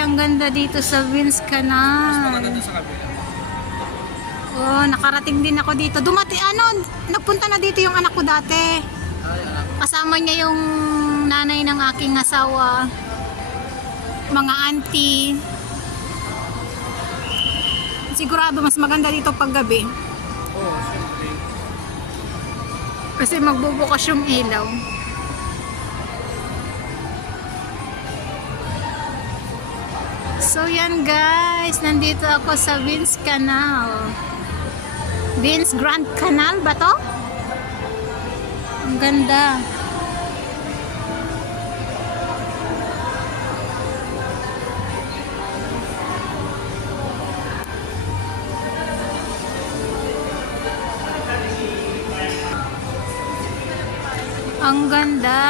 ang ganda dito sa Vince Canal. Maganda sa kabila. Oh, nakarating din ako dito. Nagpunta na dito yung anak ko dati. Ay, anak. Kasama niya yung nanay ng aking asawa. Mga auntie. Sigurado mas maganda dito pag gabi. Oo, siyempre. Kasi magbubukas yung ilaw. So yan guys, nandito ako sa Vince Canal. Vince Grand Canal ba to? Ang ganda. Ang ganda.